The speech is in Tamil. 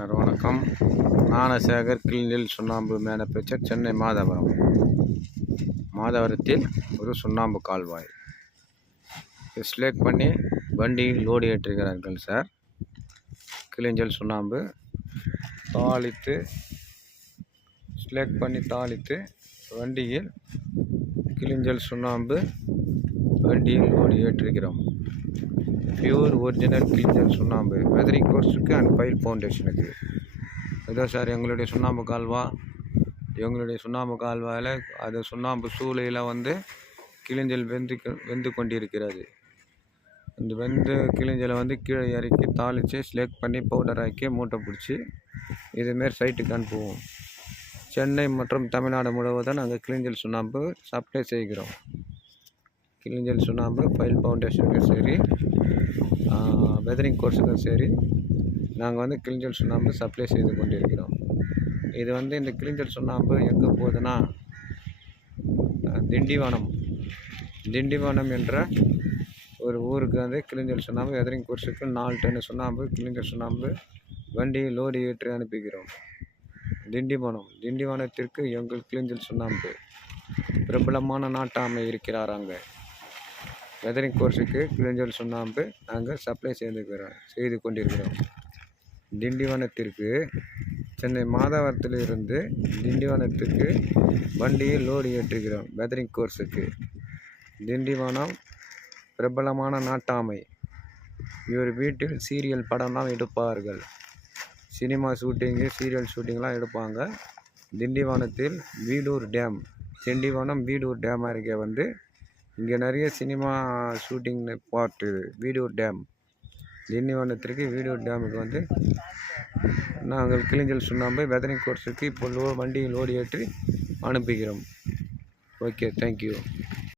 சார் வணக்கம். ஞானசேகர் கிளினில் சுண்ணாம்பு மேனுஃபேக்சர் சென்னை மாதவரம். மாதவரத்தில் ஒரு சுண்ணாம்பு கால்வாய். ஸ்லேக் பண்ணி வண்டியில் லோடு ஏற்றுகிறார்கள் சார். கிளிஞ்சல் சுண்ணாம்பு தாளித்து ஸ்லேக் பண்ணி தாளித்து வண்டியில் கிளிஞ்சல் சுண்ணாம்பு வண்டியில் லோடு ஏற்றுகிறோம் பியூர் ஒரிஜினல் கிளிஞ்சர் சுண்ணாம்பு வெதரி கோர்ஸுக்கு அண்ட் பைல் ஃபவுண்டேஷனுக்கு இதோ சார் எங்களுடைய சுண்ணாம்பு கால்வா? எங்களுடைய சுண்ணாம்பு கால்வாயில் அது சுண்ணாம்பு சூளையில் வந்து கிளிஞ்சல் வெந்து வெந்து கொண்டிருக்கிறது. இந்த வெந்து கிளிஞ்சலை வந்து கீழே இறக்கி தாளித்து ஸ்லேக் பண்ணி பவுடர் ஆக்கி மூட்டை பிடிச்சி இதுமாரி சைட்டுக்கு அனுப்புவோம். சென்னை மற்றும் தமிழ்நாடு முழுவதும் நாங்கள் கிளிஞ்சல் சுண்ணாம்பு சப்ளை செய்கிறோம். கிளிஞ்சல் சுண்ணாம்பு ஃபைல் ஃபவுண்டேஷனுக்கும் சரி வெதரிங் கோர்ஸுக்கும் சரி நாங்கள் வந்து கிளிஞ்சல் சுண்ணாம்பு சப்ளை செய்து கொண்டிருக்கிறோம். இது வந்து இந்த கிளிஞ்சல் சுண்ணாம்பு எங்கே போகுதுன்னா திண்டிவனம். திண்டிவனம் என்ற ஒரு ஊருக்கு வந்து கிளிஞ்சல் சுண்ணாம்பு வெதரிங் கோர்ஸுக்கு நாலு டன்னு சுண்ணாம்பு கிளிஞ்சல் சுண்ணாம்பு வண்டி லோடு ஏற்றி அனுப்புகிறோம் திண்டிவனம். திண்டிவனத்திற்கு எங்கள் கிளிஞ்சல் சுண்ணாம்பு பிரபலமான நாட்டாமை இருக்கிறார் அங்கே. வெதரிங் கோர்ஸுக்கு கிளிஞ்சல் சுண்ணாம்பு நாங்கள் சப்ளை செய்துக்கிறோம் செய்து கொண்டிருக்கிறோம். திண்டிவனத்திற்கு சென்னை மாதவரத்திலிருந்து திண்டிவனத்துக்கு வண்டியில் லோடு ஏற்றுகிறோம் வெதரிங் கோர்ஸுக்கு திண்டிவனம் பிரபலமான நாட்டாமை. இவர் வீட்டில் சீரியல் படம்லாம் எடுப்பார்கள். சினிமா ஷூட்டிங்கு சீரியல் ஷூட்டிங்லாம் எடுப்பாங்க. திண்டிவனத்தில் வீடூர் டேம் திண்டிவனம் வீடூர் டேம் அருகே வந்து இங்கே நிறைய சினிமா ஷூட்டிங் பார்ட் இது வீடூர் டேம் திண்டிவனத்திற்கு வீடியோ டேமுக்கு வந்து நாங்கள் கிளிஞ்சல் சுண்ணாம்பை வெதரிங் கோர்ஸுக்கு இப்போ லோ வண்டியில் லோடு ஏற்றி அனுப்புகிறோம். Okay thank you